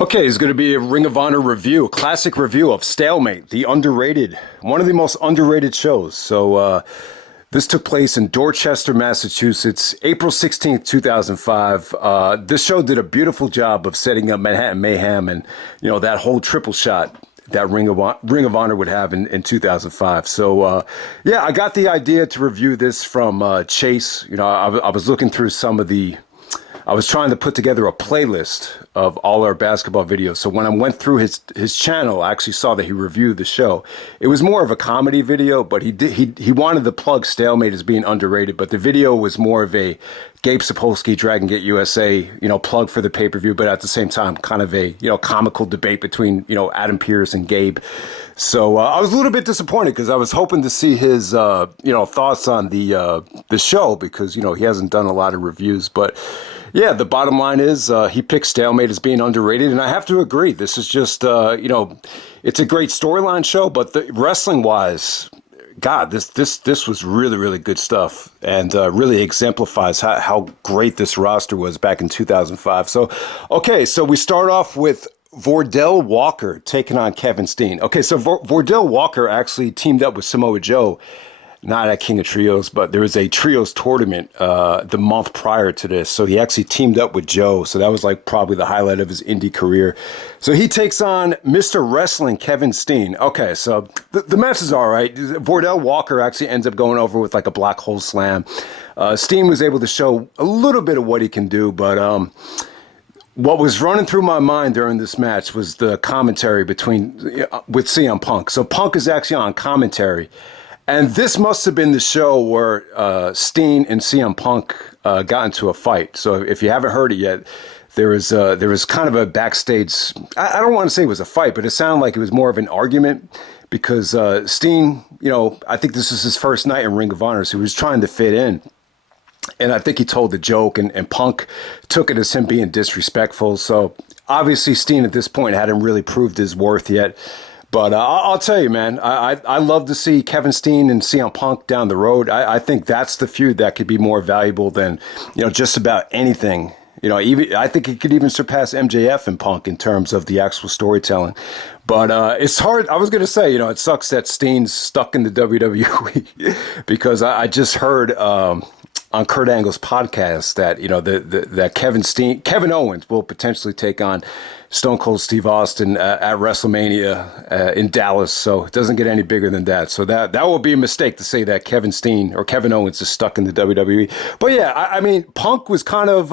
Okay, it's going to be a Ring of Honor review, a classic review of Stalemate, the underrated, one of the most underrated shows. So this took place in Dorchester, Massachusetts, April 16th, 2005. This show did a beautiful job of setting up Manhattan Mayhem and, you know, that whole triple shot that Ring of Honor would have in 2005. So, yeah, I got the idea to review this from Chase. You know, I was looking through some of the... I was trying to put together a playlist of all our basketball videos. So when I went through his channel, I actually saw that he reviewed the show. It was more of a comedy video, but he wanted to plug Stalemate as being underrated. But the video was more of a Gabe Sapolsky, Dragon Gate USA, you know, plug for the pay-per-view, but at the same time, kind of a, you know, comical debate between, you know, Adam Pearce and Gabe. So I was a little bit disappointed because I was hoping to see his, you know, thoughts on the show because, you know, he hasn't done a lot of reviews. But yeah, the bottom line is he picked Stalemate as being underrated, and I have to agree. This is just, you know, it's a great storyline show, but the wrestling-wise, God, this was really, really good stuff, and really exemplifies how great this roster was back in 2005. So, okay, so we start off with Vordell Walker taking on Kevin Steen. Okay, so Vordell Walker actually teamed up with Samoa Joe, not at King of Trios, but there was a Trios tournament the month prior to this. So he actually teamed up with Joe. So that was like probably the highlight of his indie career. So he takes on Mr. Wrestling Kevin Steen. Okay, so the match is all right. Vordell Walker actually ends up going over with like a black hole slam. Steen was able to show a little bit of what he can do, but what was running through my mind during this match was the commentary with CM Punk. So Punk is actually on commentary. And this must have been the show where Steen and CM Punk got into a fight. So if you haven't heard it yet, there was kind of a backstage. I don't want to say it was a fight, but it sounded like it was more of an argument because Steen, you know, I think this is his first night in Ring of Honor, so he was trying to fit in. And I think he told the joke, and Punk took it as him being disrespectful. So obviously Steen at this point hadn't really proved his worth yet. But I'll tell you, man, I love to see Kevin Steen and CM Punk down the road. I think that's the feud that could be more valuable than, you know, just about anything. You know, even I think it could even surpass MJF and Punk in terms of the actual storytelling. But it's hard. I was going to say, you know, it sucks that Steen's stuck in the WWE because I just heard on Kurt Angle's podcast that, you know, that Kevin Owens will potentially take on Stone Cold Steve Austin at WrestleMania in Dallas. So it doesn't get any bigger than that. So that will be a mistake to say that Kevin Steen or Kevin Owens is stuck in the WWE. But yeah, I mean, Punk was kind of,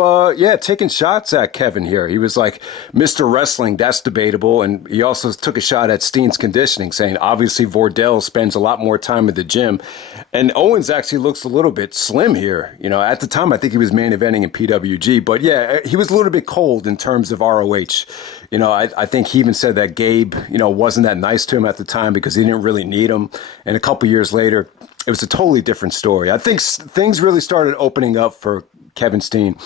taking shots at Kevin here. He was like, Mr. Wrestling, that's debatable. And he also took a shot at Steen's conditioning, saying, obviously, Vordell spends a lot more time at the gym. And Owens actually looks a little bit slim here. You know, at the time, I think he was main eventing in PWG. But yeah, he was a little bit cold in terms of ROH. You know, I think he even said that Gabe, you know, wasn't that nice to him at the time because he didn't really need him. And a couple years later, it was a totally different story. I think things really started opening up for Kevin Steen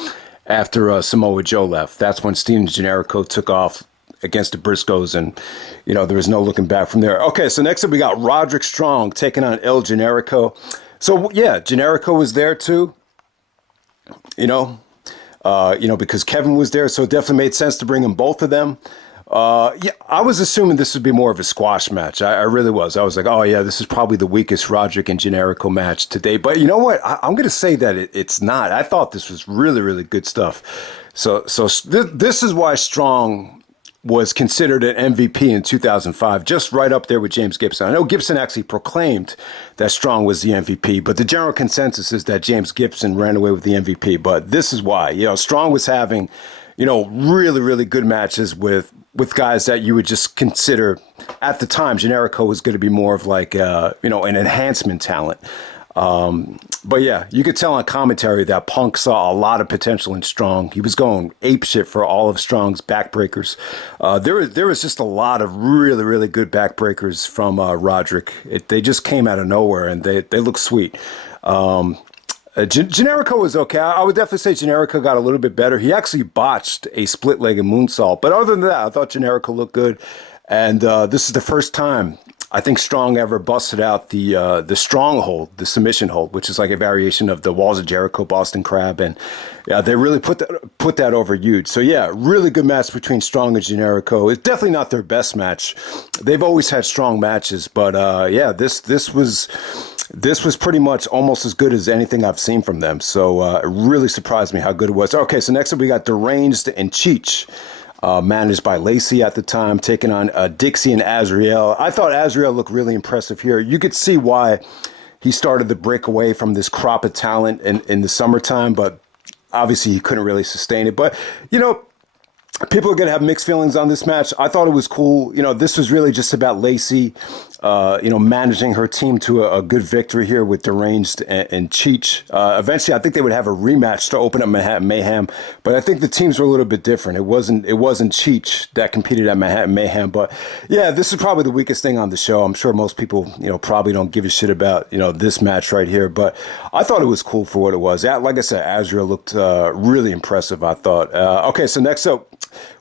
after Samoa Joe left. That's when Steen and Generico took off against the Briscoes, and, you know, there was no looking back from there. Okay, so next up we got Roderick Strong taking on El Generico. So, yeah, Generico was there too, you know, because Kevin was there, so it definitely made sense to bring in both of them. Yeah, I was assuming this would be more of a squash match. I really was. I was like, oh, yeah, this is probably the weakest Roderick and Generico match today. But you know what? I'm going to say that it's not. I thought this was really, really good stuff. So this is why Strong was considered an MVP in 2005, just right up there with James Gibson. I know Gibson actually proclaimed that Strong was the MVP, but the general consensus is that James Gibson ran away with the MVP. But this is why, you know, Strong was having, you know, really, really good matches with guys that you would just consider at the time. Generico was going to be more of like, you know, an enhancement talent. But yeah, you could tell on commentary that Punk saw a lot of potential in Strong. He was going apeshit for all of Strong's backbreakers. There was just a lot of really, really good backbreakers from Roderick. They just came out of nowhere, and they look sweet. Generico was okay. I would definitely say Generico got a little bit better. He actually botched a split-legged moonsault. But other than that, I thought Generico looked good. And this is the first time I think Strong ever busted out the stronghold, the submission hold, which is like a variation of the Walls of Jericho Boston Crab, and they really put that over huge. So yeah, really good match between Strong and Generico. It's definitely not their best match. They've always had strong matches, but yeah, this was pretty much almost as good as anything I've seen from them. So it really surprised me how good it was. Okay, so next up we got Deranged and Cheech. Managed by Lacey at the time, taking on Dixie and Azrieal. I thought Azrieal looked really impressive here. You could see why he started to break away from this crop of talent in the summertime, but obviously he couldn't really sustain it. But, you know, people are going to have mixed feelings on this match. I thought it was cool. You know, this was really just about Lacey, you know, managing her team to a good victory here with Deranged and Cheech. Eventually, I think they would have a rematch to open up Manhattan Mayhem, but I think the teams were a little bit different. It wasn't Cheech that competed at Manhattan Mayhem, but yeah, this is probably the weakest thing on the show. I'm sure most people, you know, probably don't give a shit about, you know, this match right here, but I thought it was cool for what it was. Like I said, Azrieal looked really impressive, I thought. Okay, so next up,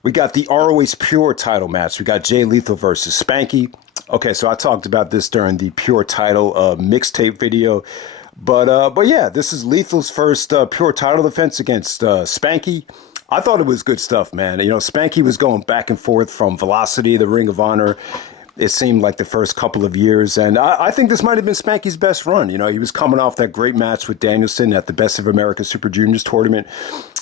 we got the ROH Pure title match. We got Jay Lethal versus Spanky. Okay, so I talked about this during the Pure title mixtape video. But yeah, this is Lethal's first Pure title defense against Spanky. I thought it was good stuff, man. You know, Spanky was going back and forth from Velocity, the Ring of Honor. It seemed like the first couple of years. And I think this might have been Spanky's best run. You know, he was coming off that great match with Danielson at the Best of America Super Juniors tournament,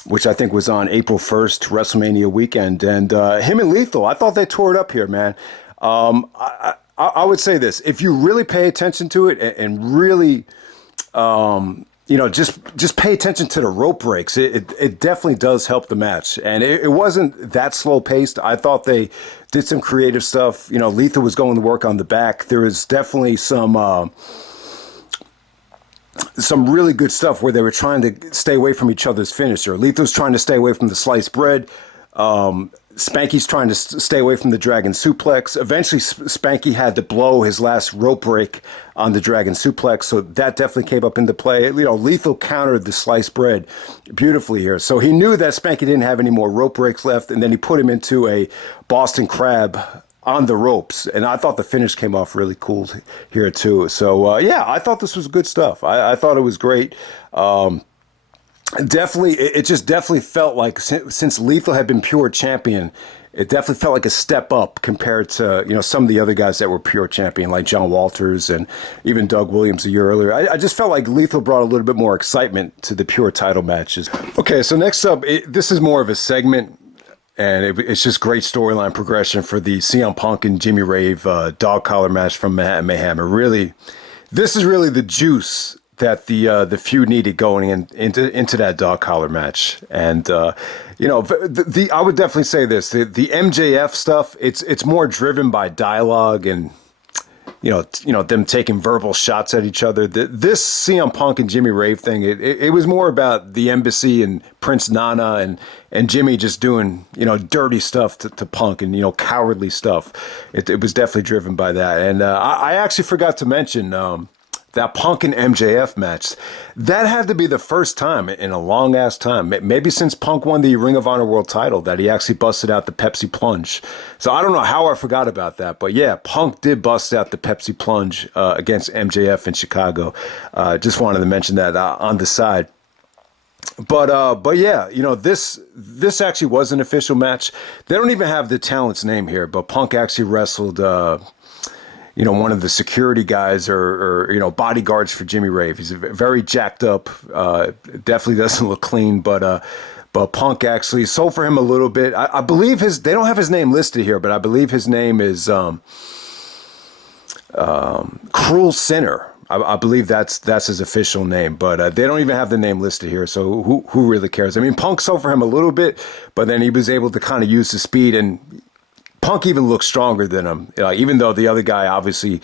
which I think was on April 1st, WrestleMania weekend. And him and Lethal, I thought they tore it up here, man. I would say this: if you really pay attention to it and really, you know, just pay attention to the rope breaks, it definitely does help the match. And it wasn't that slow paced. I thought they did some creative stuff. You know, Lethal was going to work on the back. There was definitely some really good stuff where they were trying to stay away from each other's finisher. Lethal's trying to stay away from the sliced bread. Spanky's trying to stay away from the Dragon Suplex. Eventually, Spanky had to blow his last rope break on the Dragon Suplex, so that definitely came up into play. You know, Lethal countered the sliced bread beautifully here. So he knew that Spanky didn't have any more rope breaks left, and then he put him into a Boston Crab on the ropes, and I thought the finish came off really cool here too. So yeah, I thought this was good stuff. I thought it was great. Definitely, it just definitely felt like since Lethal had been Pure champion, it definitely felt like a step up compared to, you know, some of the other guys that were Pure champion, like John Walters and even Doug Williams a year earlier. I just felt like Lethal brought a little bit more excitement to the Pure title matches. Okay, so next up, this is more of a segment. And it's just great storyline progression for the CM Punk and Jimmy Rave dog collar match from Manhattan Mayhem. This is really the juice that the feud needed going into that dog collar match. And you know, I would definitely say this: the MJF stuff, it's more driven by dialogue and you know them taking verbal shots at each other. This CM Punk and Jimmy Rave thing, it was more about the Embassy and Prince Nana and Jimmy just doing, you know, dirty stuff to Punk and, you know, cowardly stuff. It was definitely driven by that. And I actually forgot to mention that Punk and MJF match. That had to be the first time in a long ass time, maybe since Punk won the Ring of Honor World title, that he actually busted out the Pepsi Plunge. So I don't know how I forgot about that, but yeah, Punk did bust out the Pepsi Plunge against MJF in Chicago. Just wanted to mention that on the side. But yeah, you know, this actually was an official match. They don't even have the talent's name here, but Punk actually wrestled you know, one of the security guys or you know, bodyguards for Jimmy Rave. He's very jacked up, definitely doesn't look clean, but Punk actually sold for him a little bit. I believe they don't have his name listed here, but I believe his name is Cruel Sinner. I believe that's his official name, but they don't even have the name listed here, so who really cares? I mean, Punk sold for him a little bit, but then he was able to kind of use the speed, and Punk even looks stronger than him, even though the other guy obviously,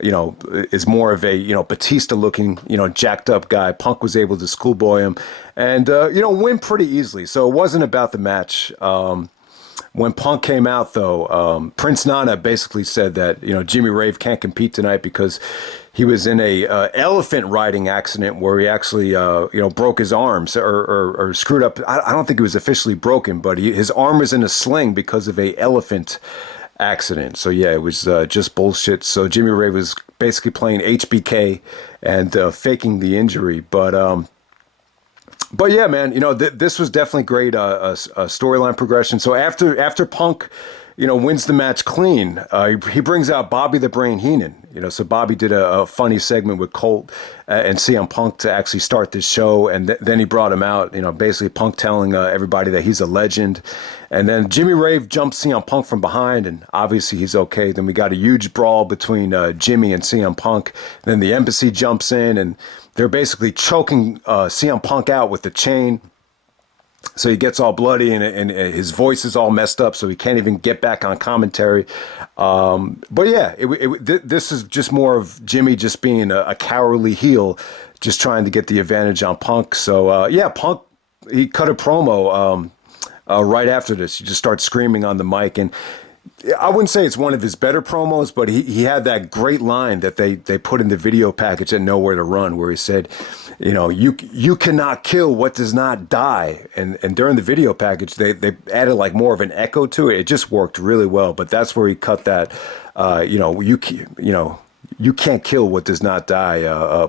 you know, is more of a, you know, Batista-looking, you know, jacked-up guy. Punk was able to schoolboy him and, you know, win pretty easily. So it wasn't about the match. When Punk came out, though, Prince Nana basically said that, you know, Jimmy Rave can't compete tonight because he was in a elephant riding accident where he actually, you know, broke his arms or screwed up. I don't think it was officially broken, but his arm was in a sling because of a elephant accident. So yeah, it was just bullshit. So Jimmy Rave was basically playing HBK and faking the injury. But yeah, man, this was definitely great, a storyline progression. So after Punk, wins the match clean, he brings out Bobby the Brain Heenan. So Bobby did a funny segment with Colt and CM Punk to actually start this show, and then he brought him out. Basically Punk telling everybody that he's a legend, and then Jimmy Rave jumps CM Punk from behind, and obviously he's okay. Then we got a huge brawl between Jimmy and CM Punk. Then the Embassy jumps in, and they're basically choking CM Punk out with the chain. So he gets all bloody and his voice is all messed up, so he can't even get back on commentary. But yeah, this is just more of Jimmy just being a cowardly heel, just trying to get the advantage on Punk. So yeah, Punk, he cut a promo right after this. He just starts screaming on the mic, and I wouldn't say it's one of his better promos, but he had that great line that they put in the video package at Nowhere to Run, where he said, you cannot kill what does not die. And during the video package, they added like more of an echo to it. It just worked really well. But that's where he cut that, you can't kill what does not die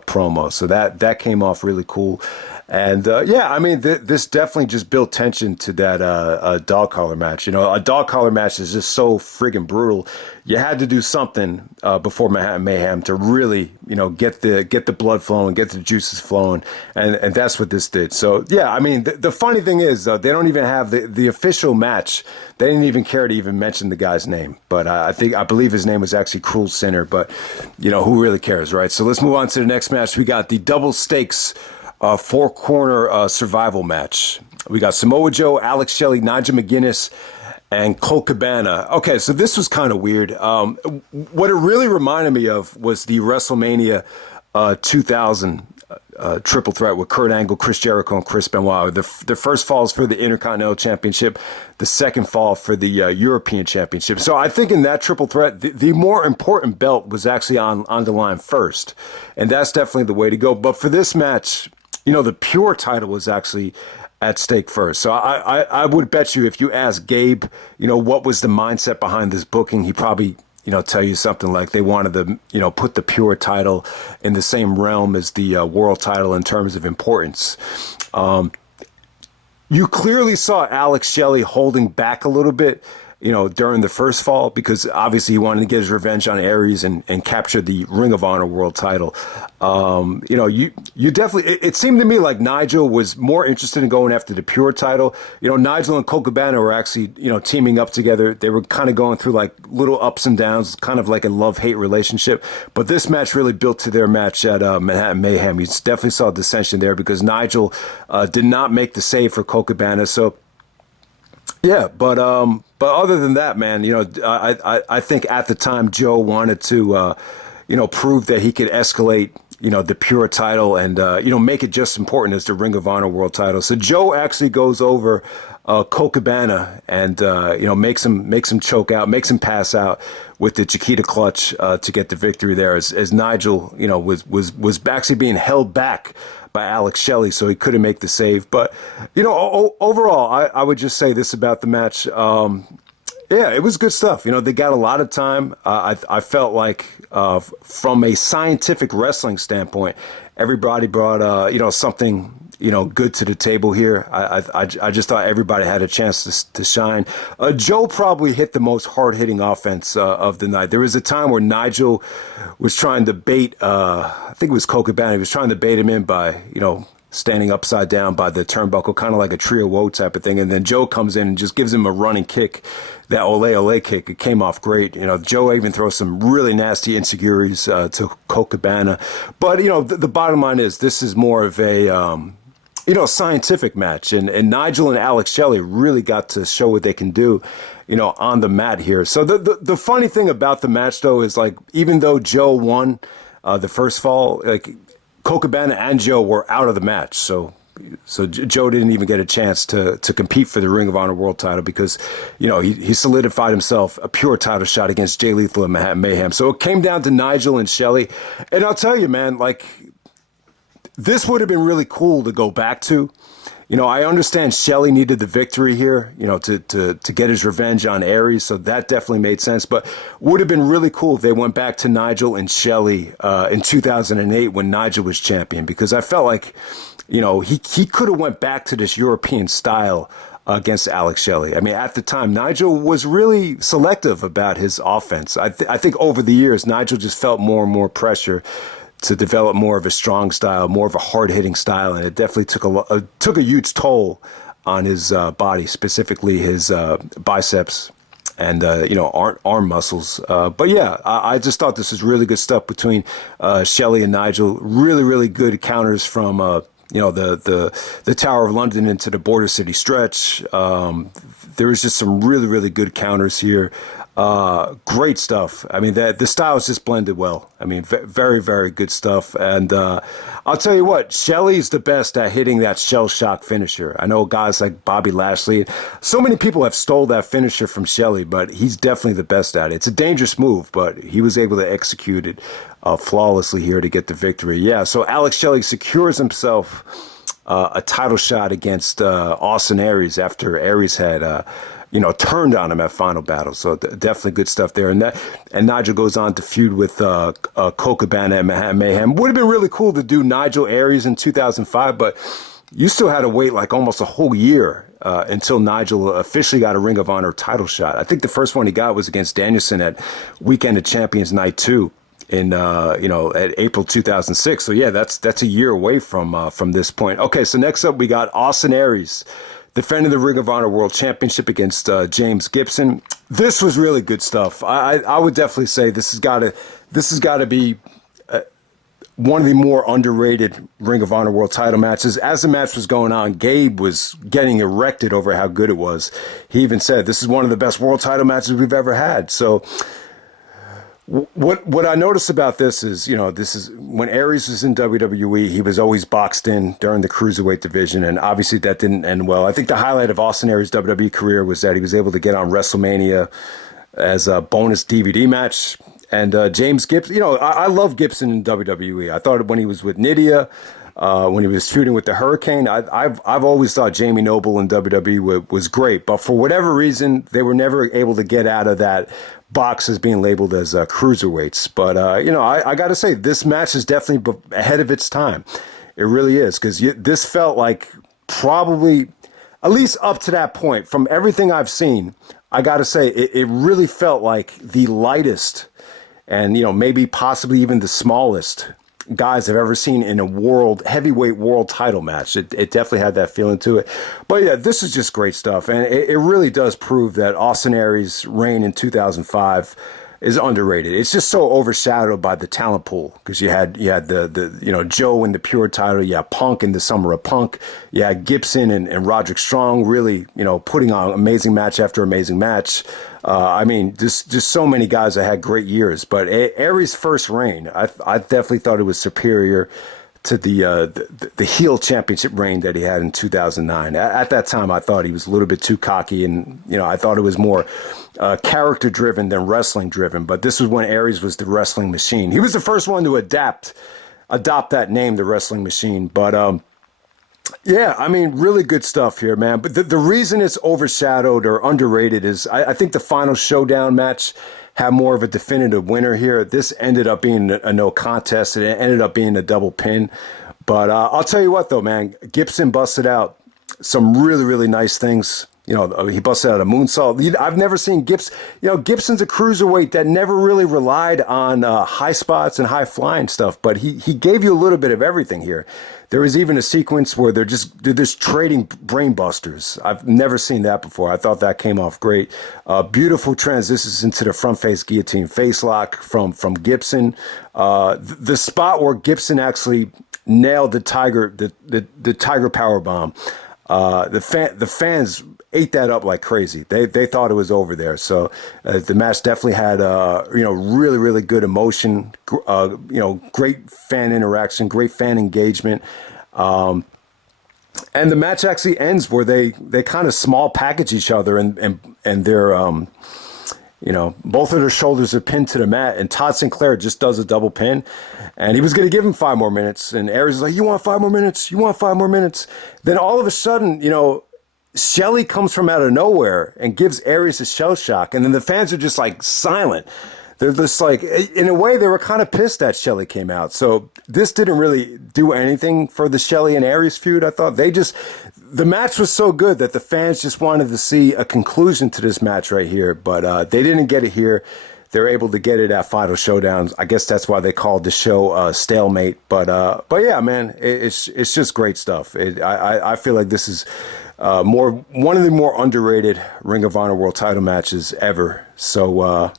promo. So that came off really cool. And yeah, I mean, this definitely just built tension to that dog collar match. A dog collar match is just so friggin' brutal. You had to do something before Mayhem to really, get the blood flowing, get the juices flowing, and that's what this did. So yeah, I mean, the funny thing is, they don't even have the official match. They didn't even care to even mention the guy's name, but I believe his name was actually Cruel Sinner. But who really cares, right? So let's move on to the next match. We got the double stakes. Four-corner survival match. We got Samoa Joe, Alex Shelley, Nigel McGuinness, and Colt Cabana. Okay, so this was kind of weird. What it really reminded me of was the WrestleMania 2000 triple threat with Kurt Angle, Chris Jericho, and Chris Benoit. The first fall is for the Intercontinental Championship. The second fall for the European Championship. So I think in that triple threat, the more important belt was actually on the line first. And that's definitely the way to go. But for this match, the pure title was actually at stake first. So I would bet you if you ask Gabe, what was the mindset behind this booking, he probably, tell you something like they wanted to, put the pure title in the same realm as the world title in terms of importance. You clearly saw Alex Shelley holding back a little bit, during the first fall, because obviously he wanted to get his revenge on Aries and capture the Ring of Honor world title. You definitely, it seemed to me like Nigel was more interested in going after the pure title. Nigel and Colt Cabana were actually, teaming up together. They were kind of going through like little ups and downs, kind of like a love-hate relationship. But this match really built to their match at Manhattan Mayhem. You definitely saw dissension there because Nigel did not make the save for Colt Cabana. So yeah, but other than that, man, I think at the time Joe wanted to, prove that he could escalate, the pure title and, make it just as important as the Ring of Honor world title. So Joe actually goes over Colt Cabana and, makes him choke out, makes him pass out with the Chiquita clutch to get the victory there as Nigel, was actually being held back by Alex Shelley, so he couldn't make the save. But, overall, I would just say this about the match. Yeah, it was good stuff. They got a lot of time. I felt like from a scientific wrestling standpoint, everybody brought, something, good to the table here. I just thought everybody had a chance to shine. Joe probably hit the most hard-hitting offense of the night. There was a time where Nigel was trying to bait, I think it was Colt Cabana. He was trying to bait him in by, standing upside down by the turnbuckle, kind of like a trio woe type of thing. And then Joe comes in and just gives him a running kick, that ole ole kick. It came off great. Joe even throws some really nasty insecurities to Colt Cabana. But, the bottom line is this is more of a, scientific match. And Nigel and Alex Shelley really got to show what they can do, on the mat here. So the funny thing about the match, though, is like, even though Joe won the first fall, like, Colt Cabana and Joe were out of the match, so Joe didn't even get a chance to compete for the Ring of Honor world title because, he solidified himself a pure title shot against Jay Lethal and Manhattan Mayhem. So it came down to Nigel and Shelley, and I'll tell you, man, like, this would have been really cool to go back to. I understand Shelley needed the victory here, to get his revenge on Aries, so that definitely made sense. But would have been really cool if they went back to Nigel and Shelley in 2008 when Nigel was champion, because I felt like, he could have went back to this European style against Alex Shelley. I mean, at the time, Nigel was really selective about his offense. I think over the years, Nigel just felt more and more pressure to develop more of a strong style, more of a hard-hitting style, and it definitely took a huge toll on his body, specifically his biceps and arm muscles. But yeah, I just thought this was really good stuff between Shelley and Nigel. Really, really good counters from the Tower of London into the Border City stretch. There was just some really, really good counters here. Great stuff. I mean, the styles just blended well. I mean, very, very good stuff. And I'll tell you what, Shelley's the best at hitting that shell shock finisher. I know guys like Bobby Lashley, so many people have stole that finisher from Shelley, but he's definitely the best at it. It's a dangerous move, but he was able to execute it flawlessly here to get the victory. Yeah, so Alex Shelley secures himself a title shot against Austin Aries after Aries had turned on him at Final Battle. So definitely good stuff there. And Nigel goes on to feud with Colt, Cabana and Mayhem. Would have been really cool to do Nigel Aries in 2005, but you still had to wait like almost a whole year until Nigel officially got a Ring of Honor title shot. I think the first one he got was against Danielson at Weekend of Champions Night 2 in at April 2006. So yeah, that's a year away from this point. Okay, so next up we got Austin Aries defending the Ring of Honor World Championship against James Gibson. This was really good stuff. I would definitely say this has got to be one of the more underrated Ring of Honor World title matches. As the match was going on, Gabe was getting erected over how good it was. He even said, "This is one of the best world title matches we've ever had." So what I noticed about this is, this is when Aries was in WWE, he was always boxed in during the cruiserweight division, and obviously that didn't end well. I think the highlight of Austin Aries' WWE career was that he was able to get on WrestleMania as a bonus DVD match. And James Gibson, I love Gibson in WWE. I thought when he was with Nydia, when he was feuding with the Hurricane, I've always thought Jamie Noble in WWE was great. But for whatever reason, they were never able to get out of that box as being labeled as cruiserweights. But, I got to say, this match is definitely ahead of its time. It really is, because this felt like probably, at least up to that point, from everything I've seen, I got to say, it really felt like the lightest and, maybe possibly even the smallest guys I've ever seen in a heavyweight world title match. It definitely had that feeling to it. But yeah, this is just great stuff. And it really does prove that Austin Aries' reign in 2005 is underrated. It's just so overshadowed by the talent pool, because you had the Joe in the Pure title, you had Punk in the Summer of Punk, you had Gibson and Roderick Strong really putting on amazing match after amazing match. I mean, just so many guys that had great years. But Aries' first reign, I definitely thought it was superior to the heel championship reign that he had in 2009. At that time, I thought he was a little bit too cocky, and I thought it was more character driven than wrestling driven. But this was when Aries was the wrestling machine. He was the first one to adopt that name, the wrestling machine. But yeah, I mean, really good stuff here, man. But the reason it's overshadowed or underrated is I think the final showdown match had more of a definitive winner here. This ended up being a no contest. It ended up being a double pin. But I'll tell you what, though, man, Gibson busted out some really, really nice things. He busted out a moonsault. I've never seen Gibson. Gibson's a cruiserweight that never really relied on high spots and high flying stuff, but he gave you a little bit of everything here. There was even a sequence where they're just trading brain busters. I've never seen that before. I thought that came off great. Beautiful transitions into the front face guillotine face lock from Gibson. The spot where Gibson actually nailed the Tiger power bomb. The fans ate that up like crazy. They thought it was over there. So the match definitely had really, really good emotion. Great fan interaction, great fan engagement. And the match actually ends where they kind of small package each other and their You know, both of their shoulders are pinned to the mat, and Todd Sinclair just does a double pin. And he was going to give him 5 more minutes. And Aries is like, you want 5 more minutes? You want 5 more minutes? Then all of a sudden, you know, Shelley comes from out of nowhere and gives Aries a shell shock. And then the fans are just like silent. They're just like, in a way, they were kind of pissed that Shelley came out. So this didn't really do anything for the Shelley and Aries feud. I thought the match was so good that the fans just wanted to see a conclusion to this match right here. But they didn't get it here. They were able to get it at Final Showdowns. I guess that's why they called the show Stalemate. But yeah, man, it's just great stuff. I feel like this is one of the more underrated Ring of Honor World Title matches ever. So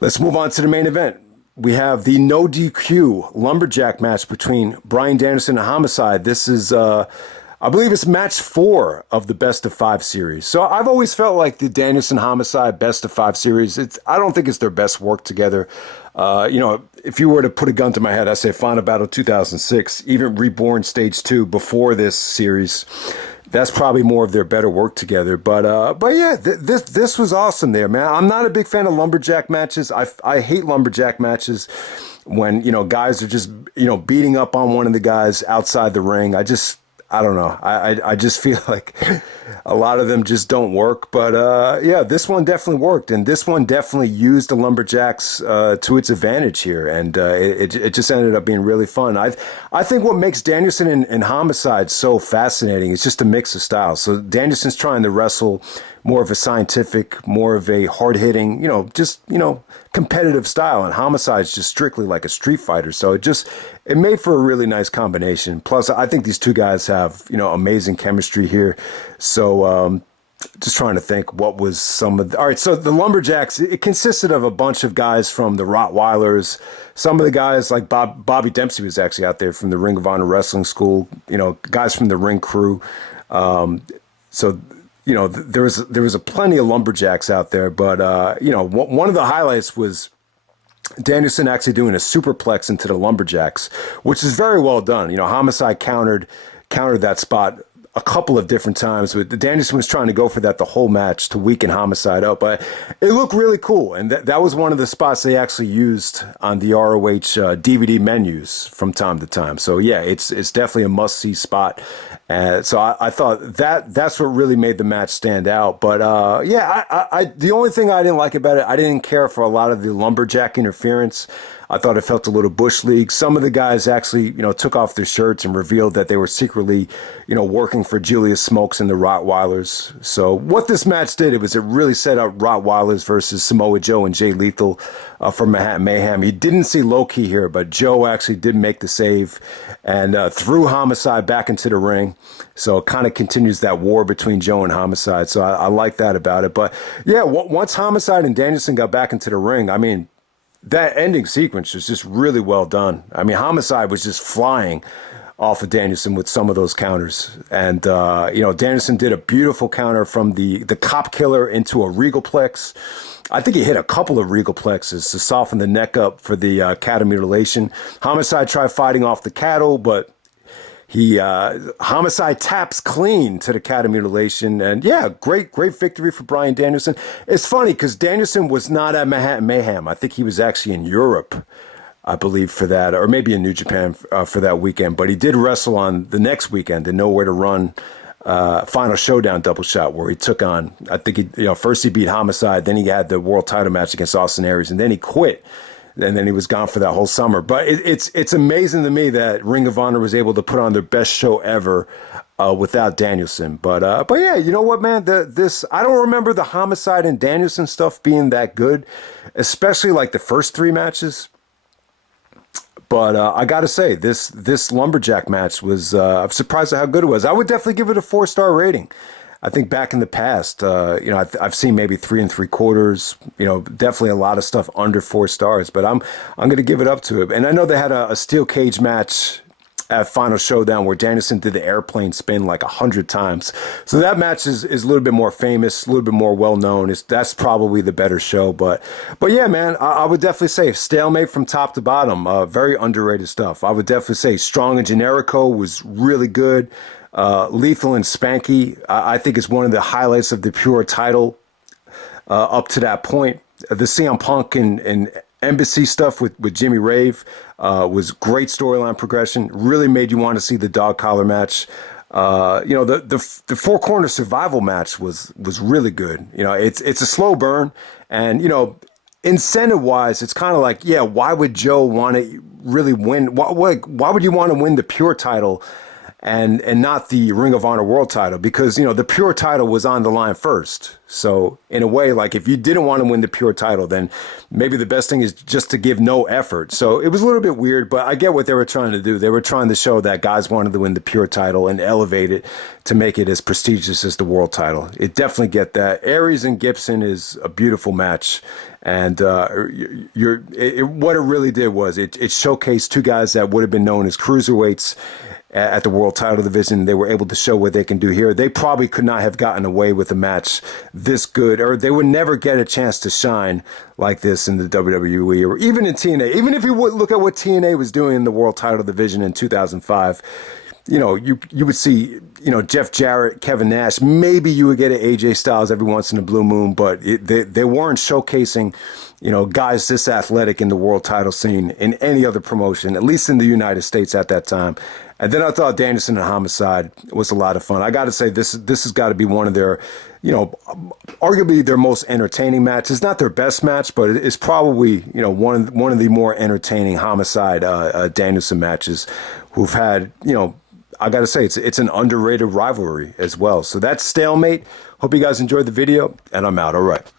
let's move on to the main event. We have the no DQ Lumberjack match between Bryan Danielson and Homicide. This is, I believe it's match 4 of the best of 5 series. So I've always felt like the Danielson Homicide best of 5 series, I don't think it's their best work together. You know, if you were to put a gun to my head, I'd say Final Battle 2006, even Reborn Stage 2 before this series. That's probably more of their better work together. But yeah, this was awesome there, man. I'm not a big fan of lumberjack matches. I hate lumberjack matches when, you know, guys are just, you know, beating up on one of the guys outside the ring. I don't know. I just feel like a lot of them just don't work. But yeah, this one definitely worked. And this one definitely used the Lumberjacks to its advantage here. And it just ended up being really fun. I think what makes Danielson and Homicide so fascinating is just a mix of styles. So Danielson's trying to wrestle more of a scientific, more of a hard-hitting, you know, just, you know, competitive style. And Homicide's just strictly like a street fighter. So it made for a really nice combination. Plus, I think these two guys have, you know, amazing chemistry here. So just trying to think what was some of all right, so the Lumberjacks, it consisted of a bunch of guys from the Rottweilers. Some of the guys like Bobby Dempsey was actually out there from the Ring of Honor Wrestling School, you know, guys from the Ring Crew. So you know, there was a plenty of lumberjacks out there, but you know, one of the highlights was Danielson actually doing a superplex into the lumberjacks, which is very well done. You know, Homicide countered that spot a couple of different times, but Danielson was trying to go for that the whole match to weaken Homicide up, but it looked really cool. And that was one of the spots they actually used on the ROH DVD menus from time to time. So yeah, it's definitely a must-see spot. So I thought that's what really made the match stand out. But yeah, I the only thing I didn't like about it, I didn't care for a lot of the lumberjack interference. I thought it felt a little bush league. Some of the guys actually, you know, took off their shirts and revealed that they were secretly, you know, working for Julius Smokes and the Rottweilers. So what this match did, it really set up Rottweilers versus Samoa Joe and Jay Lethal for Manhattan Mayhem. You didn't see Low-Key here, but Joe actually did make the save and threw Homicide back into the ring. So it kind of continues that war between Joe and Homicide. So I like that about it. But yeah, once Homicide and Danielson got back into the ring, I mean, that ending sequence was just really well done. I mean, Homicide was just flying off of Danielson with some of those counters. And, you know, Danielson did a beautiful counter from the cop killer into a regalplex. I think he hit a couple of regalplexes to soften the neck up for the cattle mutilation. Homicide tried fighting off the cattle, but Homicide taps clean to the cattle mutilation. And yeah, great victory for Bryan Danielson. It's funny because Danielson was not at Manhattan Mayhem. I think he was actually in Europe, I believe, for that, or maybe in New Japan for that weekend. But he did wrestle on the next weekend in Nowhere to Run Final Showdown double shot, where he took on, I think first he beat Homicide, then he had the world title match against Austin Aries, and then he quit. And then he was gone for that whole summer. But it's amazing to me that Ring of Honor was able to put on their best show ever without Danielson. But yeah, you know what, man? I don't remember the Homicide and Danielson stuff being that good, especially like the first 3 matches. But I got to say, this Lumberjack match was, I'm surprised at how good it was. I would definitely give it a 4-star rating. I think back in the past, you know, I've seen maybe 3 3/4. You know, definitely a lot of stuff under 4 stars. But I'm going to give it up to it. And I know they had a steel cage match at Final Showdown where Danielson did the airplane spin like 100 times. So that match is a little bit more famous, a little bit more well known. That's probably the better show. But yeah, man, I would definitely say Stalemate from top to bottom. Very underrated stuff. I would definitely say Strong and Generico was really good. Lethal and Spanky, I think, is one of the highlights of the pure title up to that point. The CM Punk and Embassy stuff with Jimmy Rave was great storyline progression. Really made you want to see the dog collar match. You know, the four corner survival match was really good. You know, it's a slow burn, and you know, incentive wise, it's kind of like, yeah, why would Joe want to really win? Why would you want to win the pure title and not the Ring of Honor World title? Because, you know, the pure title was on the line first. So in a way, like, if you didn't want to win the pure title, then maybe the best thing is just to give no effort. So it was a little bit weird, but I get what they were trying to do. They were trying to show that guys wanted to win the pure title and elevate it to make it as prestigious as the world title. It definitely get that. Aries and Gibson is a beautiful match. And what it really did was it showcased two guys that would have been known as cruiserweights at the world title division. They were able to show what they can do here. They probably could not have gotten away with a match this good, or they would never get a chance to shine like this in the WWE or even in TNA. Even if you would look at what TNA was doing in the world title division in 2005, you know, you would see, you know, Jeff Jarrett, Kevin Nash. Maybe you would get an AJ Styles every once in a blue moon, but they weren't showcasing, you know, guys this athletic in the world title scene in any other promotion, at least in the United States at that time. And then I thought Danielson and Homicide was a lot of fun. I got to say, this has got to be one of their, you know, arguably their most entertaining match. It's not their best match, but it's probably, you know, one of the more entertaining Homicide Danielson matches who've had, you know. I got to say, it's an underrated rivalry as well. So that's Stalemate. Hope you guys enjoyed the video, and I'm out. All right.